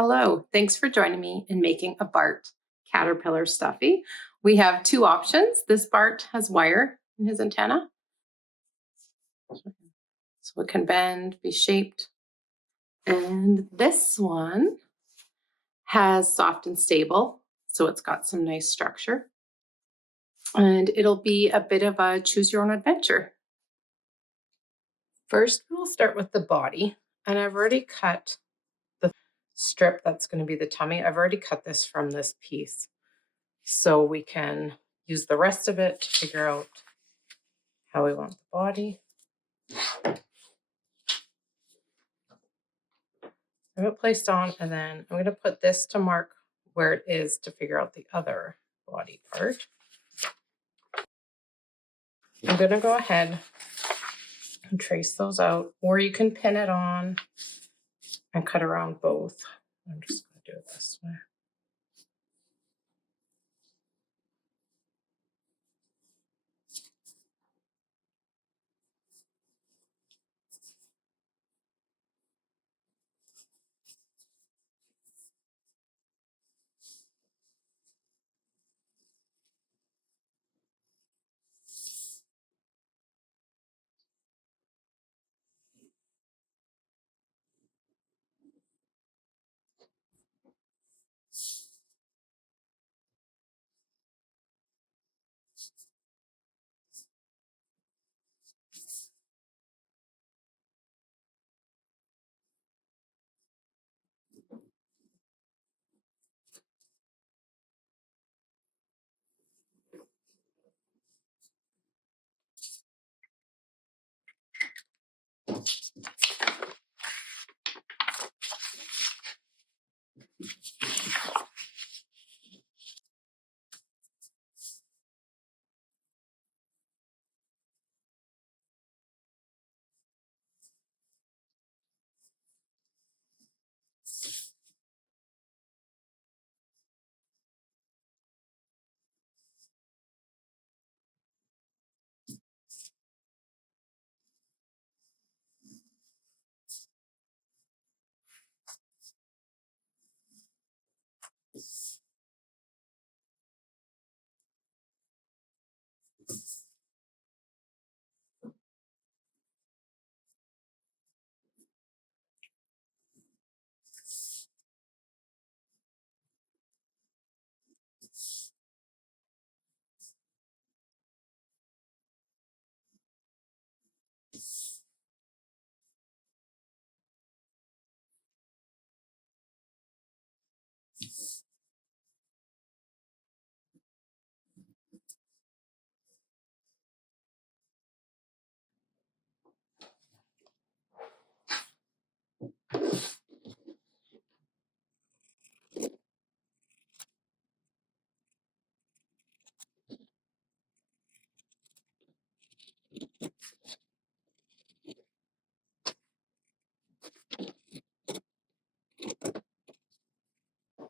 Hello, thanks for joining me in making a Bart caterpillar stuffy. We have two options. This Bart has wire in his antenna, so it can bend, be shaped. And this one has soft and stable, so it's got some nice structure. And it'll be a bit of a choose your own adventure. First, we'll start with the body, and I've already cut the strip that's going to be the tummy. I've already cut this from this piece, so we can use the rest of it to figure out how we want the body. I have it placed on, and then I'm going to put this to mark where it is to figure out the other body part. I'm going to go ahead and trace those out, or you can pin it on and cut around both. I'm just going to do it this way.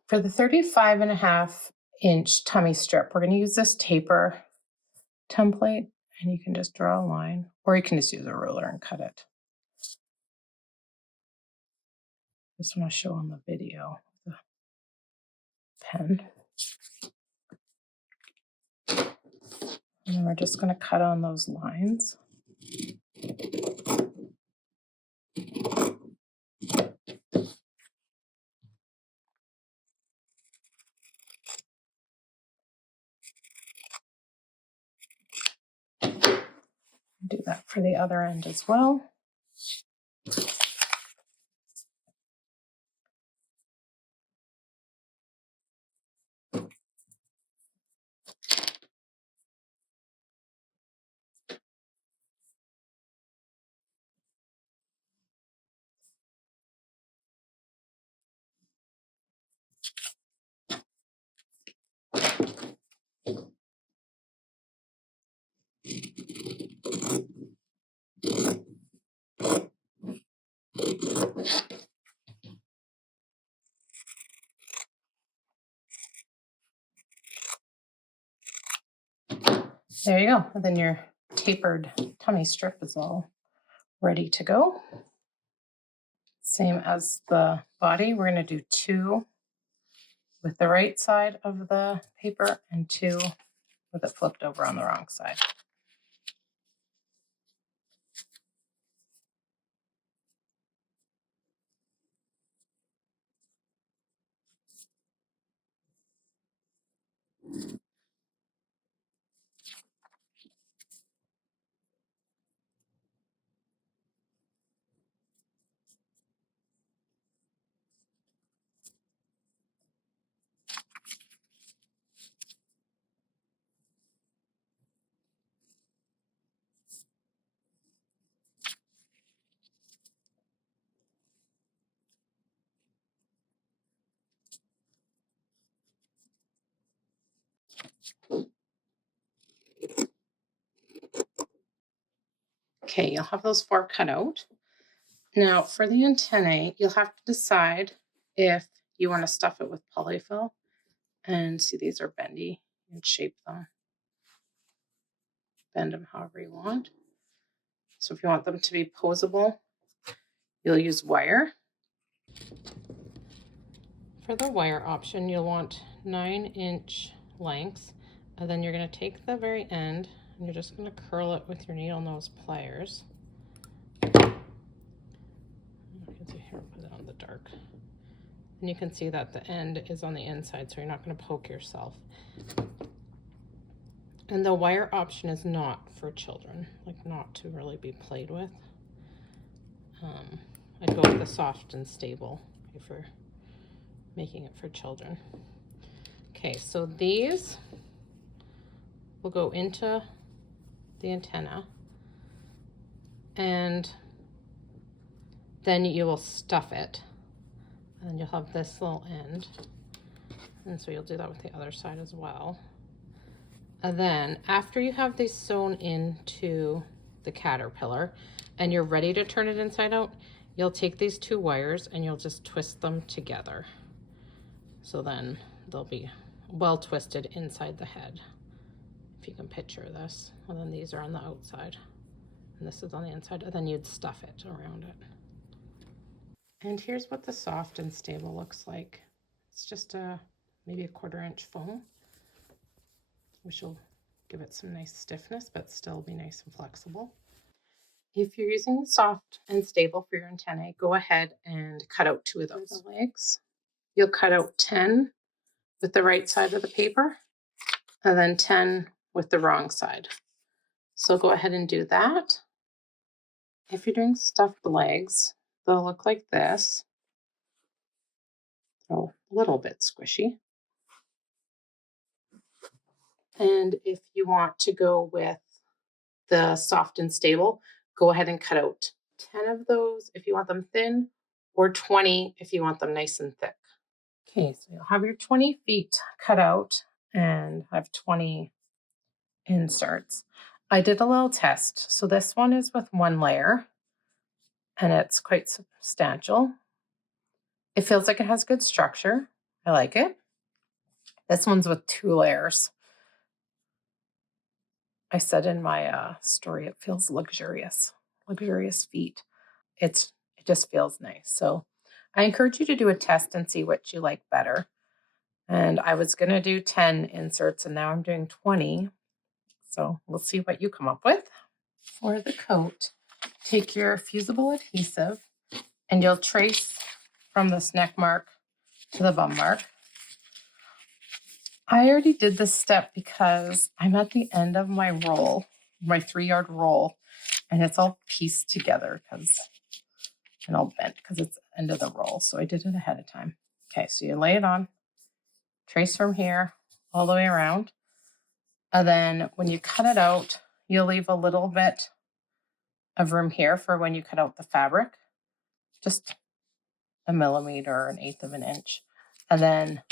For the 35.5-inch tummy strip, we're going to use this taper template, and you can just draw a line, or you can just use a ruler and cut it. Just want to show on the video the pen. And then we're just going to cut on those lines. Do that for the other end as well. There you go. And then your tapered tummy strip is all ready to go. Same as the body, we're going to do 2 with the right side of the paper and 2 with it flipped over on the wrong side. Okay, you'll have those 4 cut out. Now for the antennae, you'll have to decide if you want to stuff it with polyfill. And see, these are bendy. You can shape them, bend them however you want. So if you want them to be posable, you'll use wire. For the wire option, you'll want 9-inch lengths, and then you're going to take the very end and you're just going to curl it with your needle nose pliers. Here, put it on the dark. And you can see that the end is on the inside, so you're not going to poke yourself. And the wire option is not for children, like not to really be played with. I'd go with the soft and stable for making it for children. Okay, so these will go into the antenna, and then you will stuff it, and you'll have this little end, and so you'll do that with the other side as well. And then after you have these sewn into the caterpillar and you're ready to turn it inside out, you'll take these 2 wires and you'll just twist them together. So then they'll be well twisted inside the head, if you can picture this. And then these are on the outside and this is on the inside, and then you'd stuff it around it. And here's what the soft and stable looks like. It's just maybe a 1/4 inch foam, which will give it some nice stiffness, but still be nice and flexible. If you're using the soft and stable for your antennae, go ahead and cut out 2 of those legs. You'll cut out 10 with the right side of the paper, and then 10 with the wrong side. So go ahead and do that. If you're doing stuffed legs, they'll look like this. They're a little bit squishy. And if you want to go with the soft and stable, go ahead and cut out 10 of those if you want them thin, or 20 if you want them nice and thick. Okay, so you'll have your 20 feet cut out and have 20 inserts. I did a little test. So this one is with 1 layer and it's quite substantial. It feels like it has good structure. I like it. This one's with 2 layers. I said in my story, it feels luxurious feet. It just feels nice. So I encourage you to do a test and see what you like better. And I was going to do 10 inserts and now I'm doing 20. So we'll see what you come up with. For the coat, take your fusible adhesive and you'll trace from this neck mark to the bum mark. I already did this step because I'm at the end of my roll, my 3-yard roll, and it's all pieced together and all bent because it's the end of the roll. So I did it ahead of time. Okay, so you lay it on, trace from here all the way around. And then when you cut it out, you'll leave a little bit of room here for when you cut out the fabric, just a millimeter or 1/8 of an inch. And then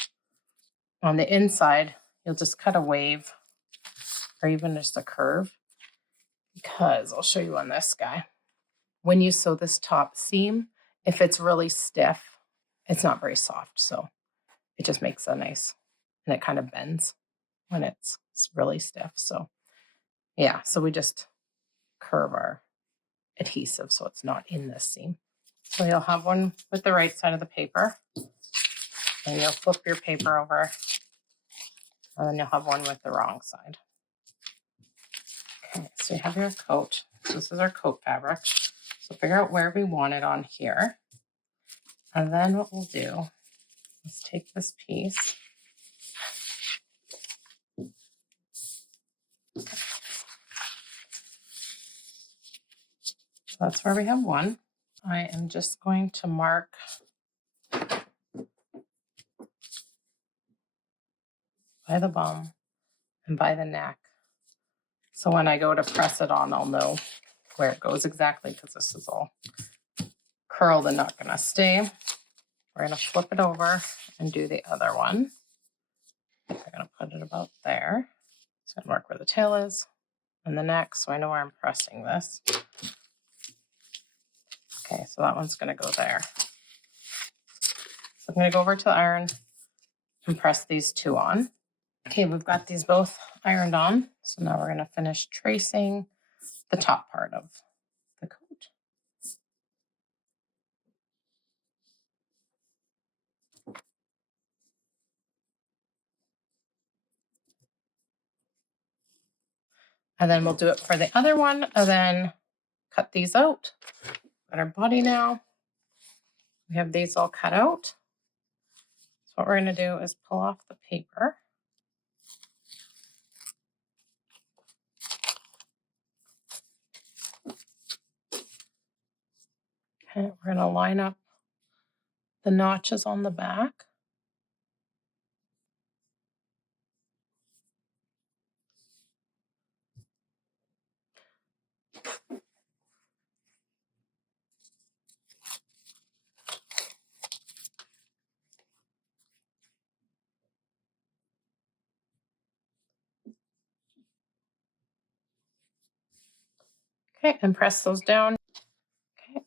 on the inside, you'll just cut a wave or even just a curve, because I'll show you on this guy. When you sew this top seam, if it's really stiff, it's not very soft. So it just makes a nice, and it kind of bends when it's really stiff. So yeah, so we just curve our adhesive so it's not in this seam. So you'll have one with the right side of the paper, and you'll flip your paper over, and then you'll have one with the wrong side. Okay, so you have your coat. So this is our coat fabric. So figure out where we want it on here. And then what we'll do is take this piece. So that's where we have one. I am just going to mark by the bum and by the neck. So when I go to press it on, I'll know where it goes exactly, because this is all curled and not gonna stay. We're gonna flip it over and do the other one. We're gonna put it about there. It's gonna mark where the tail is and the neck, so I know where I'm pressing this. Okay, so that one's gonna go there. So I'm gonna go over to the iron and press these two on. Okay, we've got these both ironed on. So now we're gonna finish tracing the top part of the coat. And then we'll do it for the other one, and then cut these out. Got our body now. We have these all cut out. So what we're gonna do is pull off the paper. Okay, we're gonna line up the notches on the back. Okay, and press those down. Okay,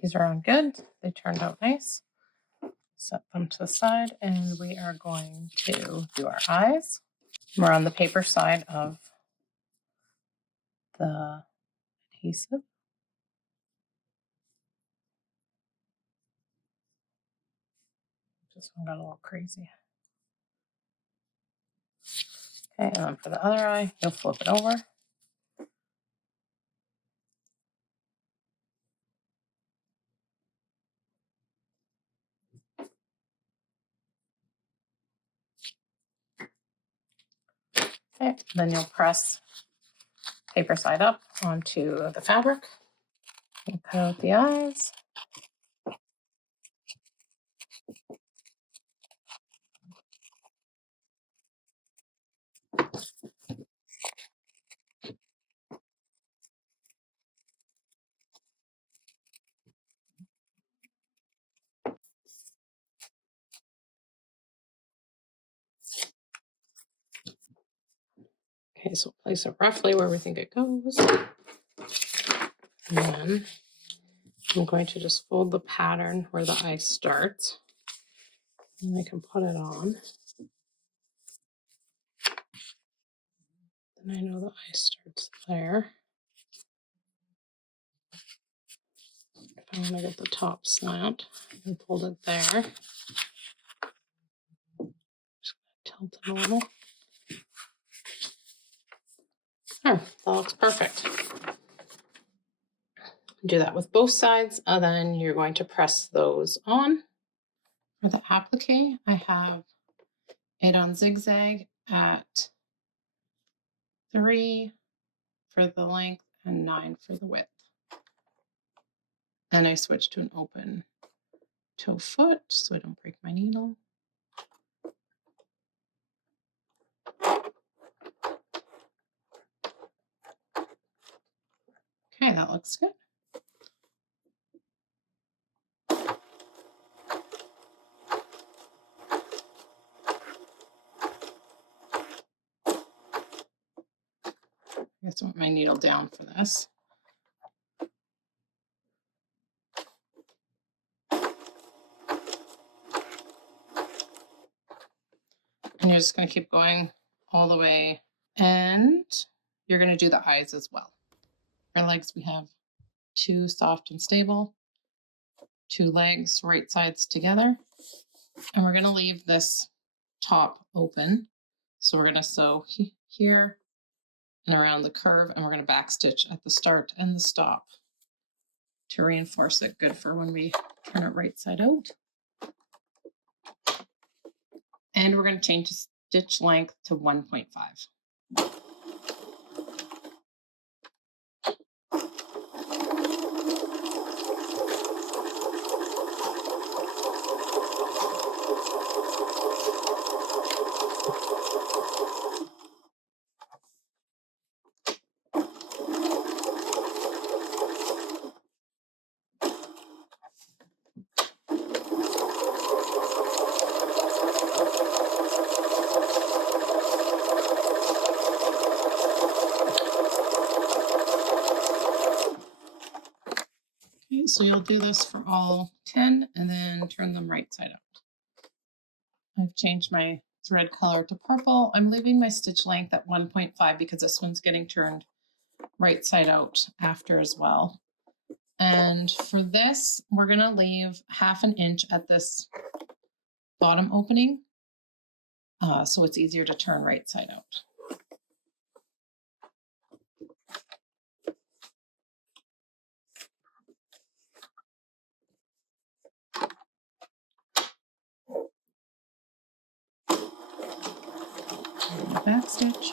these are on good. They turned out nice. Set them to the side, and we are going to do our eyes. We're on the paper side of the adhesive. This one got a little crazy. Okay, and then for the other eye, you'll flip it over. Okay, then you'll press paper side up onto the fabric and cut out the eyes. Okay, so place it roughly where we think it goes. And then I'm going to just fold the pattern where the eye starts. And I can put it on. Then I know the eye starts there. If I want to get the top slant, I can fold it there. Just tilt it a little. Oh, that looks perfect. Do that with both sides, and then you're going to press those on. For the applique, I have it on zigzag at 3 for the length and 9 for the width. And I switched to an open toe foot so I don't break my needle. Okay, that looks good. I guess I want my needle down for this. And you're just going to keep going all the way. And you're going to do the eyes as well. Our legs, we have 2 soft and stable. 2 legs, right sides together. And we're going to leave this top open. So we're going to sew here and around the curve, and we're going to backstitch at the start and the stop to reinforce it good for when we turn it right side out. And we're going to change the stitch length to 1.5. Okay, so you'll do this for all 10 and then turn them right side up. I've changed my thread color to purple. I'm leaving my stitch length at 1.5 because this one's getting turned right side out after as well. And for this, we're going to leave 1/2 inch at this bottom opening so it's easier to turn right side out. Back stitch.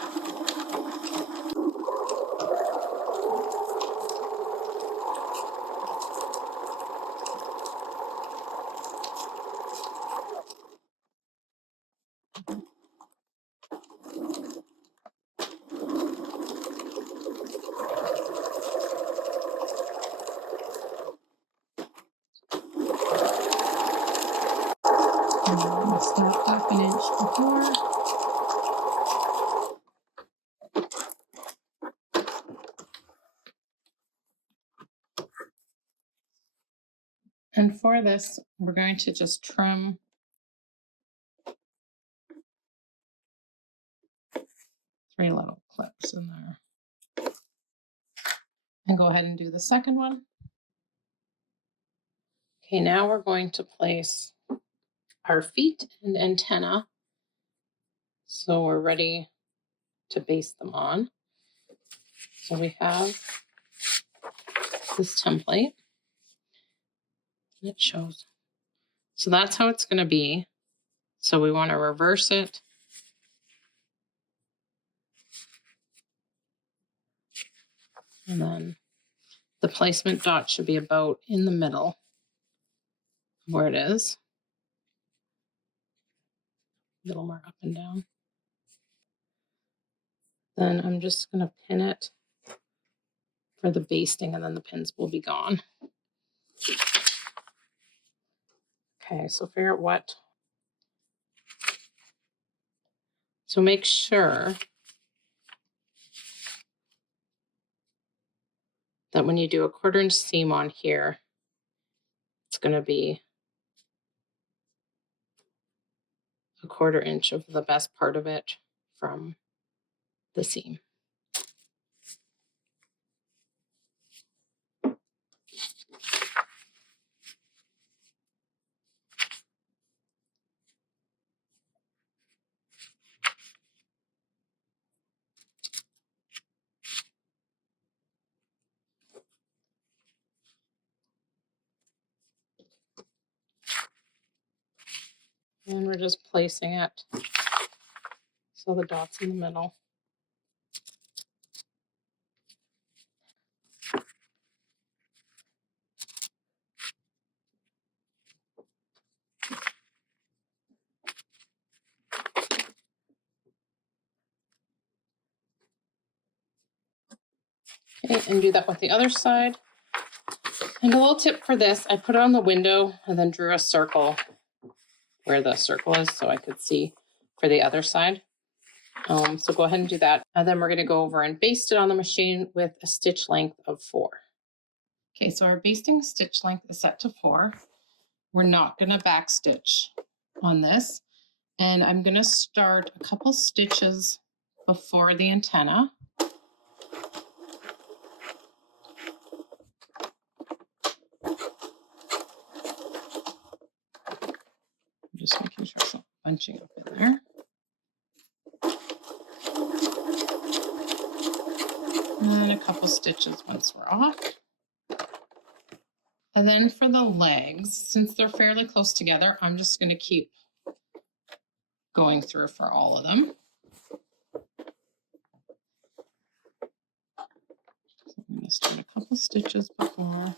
Stop 1/2 inch before. And for this, we're going to just trim 3 little clips in there. And go ahead and do the second one. Okay, now we're going to place our feet and antenna. So we're ready to baste them on. So we have this template. It shows. So that's how it's going to be. So we want to reverse it. And then the placement dot should be about in the middle where it is. A little more up and down. Then I'm just going to pin it for the basting, and then the pins will be gone. Okay, so figure out what. So make sure that when you do a 1/4 inch seam on here, it's going to be a 1/4 inch of the best part of it from the seam. And we're just placing it so the dot's in the middle. Okay, and do that with the other side. And a little tip for this, I put it on the window and then drew a circle where the circle is so I could see for the other side. So go ahead and do that. And then we're going to go over and baste it on the machine with a stitch length of 4. Okay, so our basting stitch length is set to 4. We're not going to back stitch on this. And I'm going to start a couple stitches before the antenna. just making sure it's not bunching up in there. And then a couple stitches once we're off. And then for the legs, since they're fairly close together, I'm just going to keep going through for all of them. So I'm going to start a couple stitches before.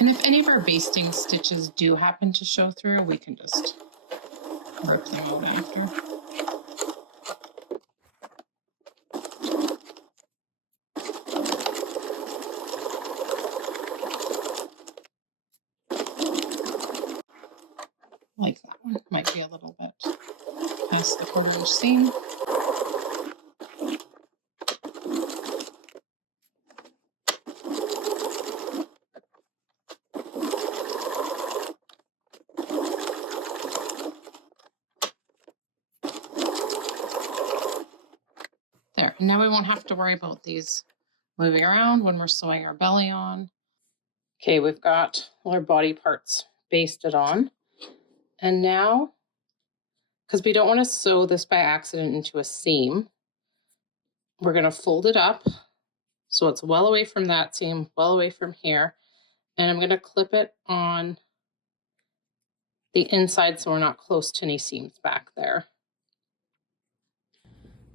And if any of our basting stitches do happen to show through, we can just rip them out after. Like that one, might be a little bit past the 1/4 inch seam. There, and now we won't have to worry about these moving around when we're sewing our belly on. Okay, we've got all our body parts basted on. And now, because we don't want to sew this by accident into a seam, we're going to fold it up so it's well away from that seam, well away from here. And I'm going to clip it on the inside so we're not close to any seams back there.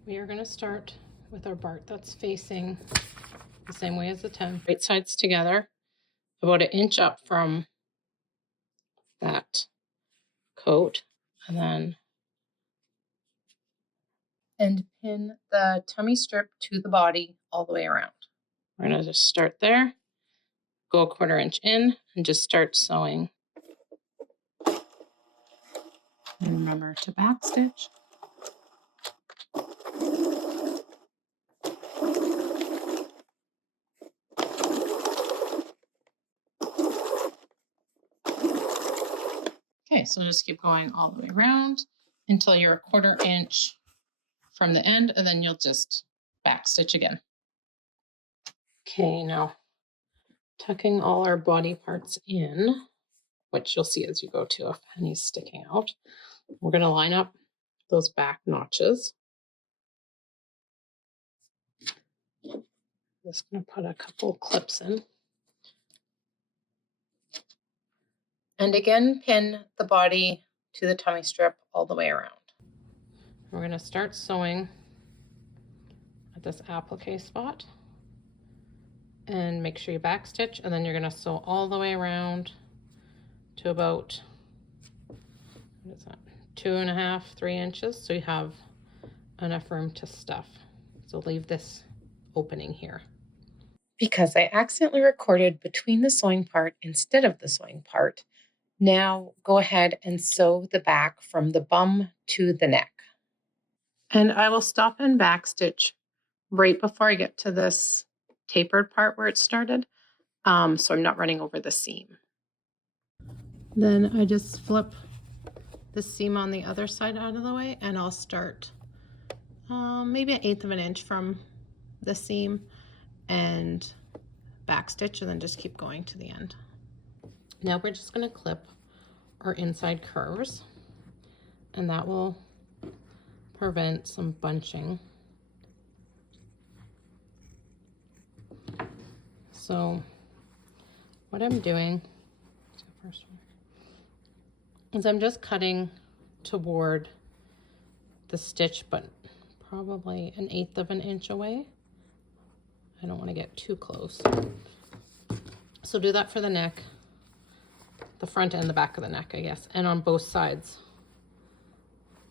We are going to start with our Bart that's facing the same way as the 10. Right sides together, about 1 inch up from that coat, and then pin the tummy strip to the body all the way around. We're going to just start there, go 1/4 inch in, and just start sewing. And remember to back stitch. Okay, so just keep going all the way around until you're 1/4 inch from the end, and then you'll just back stitch again. Okay, now tucking all our body parts in, which you'll see as you go to if any's sticking out. We're going to line up those back notches. I'm just going to put a couple clips in. And again, pin the body to the tummy strip all the way around. We're going to start sewing at this applique spot. And make sure you back stitch, and then you're going to sew all the way around to about, what is that, 2.5, 3 inches, so you have enough room to stuff. So leave this opening here. Because I accidentally recorded between the sewing part instead of the sewing part, now go ahead and sew the back from the bum to the neck. And I will stop and back stitch right before I get to this tapered part where it started, so I'm not running over the seam. Then I just flip the seam on the other side out of the way, and I'll start maybe 1/8 of an inch from the seam and back stitch, and then just keep going to the end. Now we're just going to clip our inside curves, and that will prevent some bunching. So what I'm doing is I'm just cutting toward the stitch, but probably 1/8 of an inch away. I don't want to get too close. So do that for the neck, the front and the back of the neck, I guess, and on both sides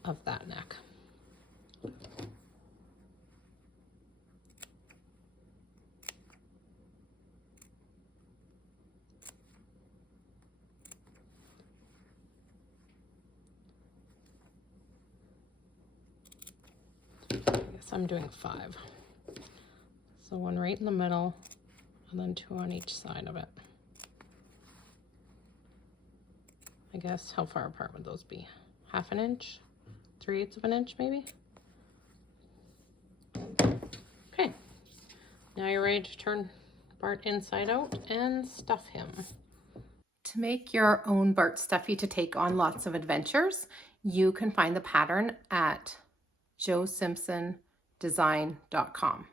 of that neck. I'm doing 5. So 1 right in the middle, and then 2 on each side of it. I guess. How far apart would those be? Half an inch? 3/8 of an inch maybe? Okay, now you're ready to turn Bart inside out and stuff him. To make your own Bart Stuffy to take on lots of adventures, you can find the pattern at joesimpsondesign.com.